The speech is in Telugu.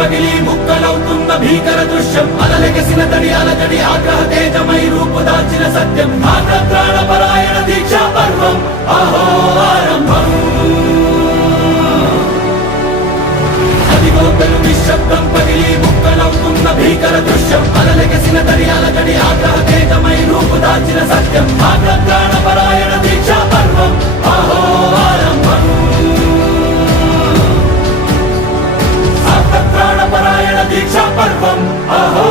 పగిలి ముక్కలవుతున్న భీకర దృశ్యం అలలెగసిన తడి అలజడి ఆగ్రహ తేజమై రూపుదాల్చిన సత్యం ఆగ్రత్రాణ పరాయణ దీక్షా పర్వం అహో ఆరంభం అదిగో పెను నిశ్శబ్దం పగిలి ముక్కలవుతున్న భీకర దృశ్యం అలలెగసిన తడి అలజడి ఆగ్రహ తేజమై రూపుదాల్చిన సత్యం ఆగ్రత్రాణ పరాయణ దీక్షా పర్వం అహో ఆరంభం ఆగ్రత్రాణ పరాయణ దీక్షా పర్వం అహో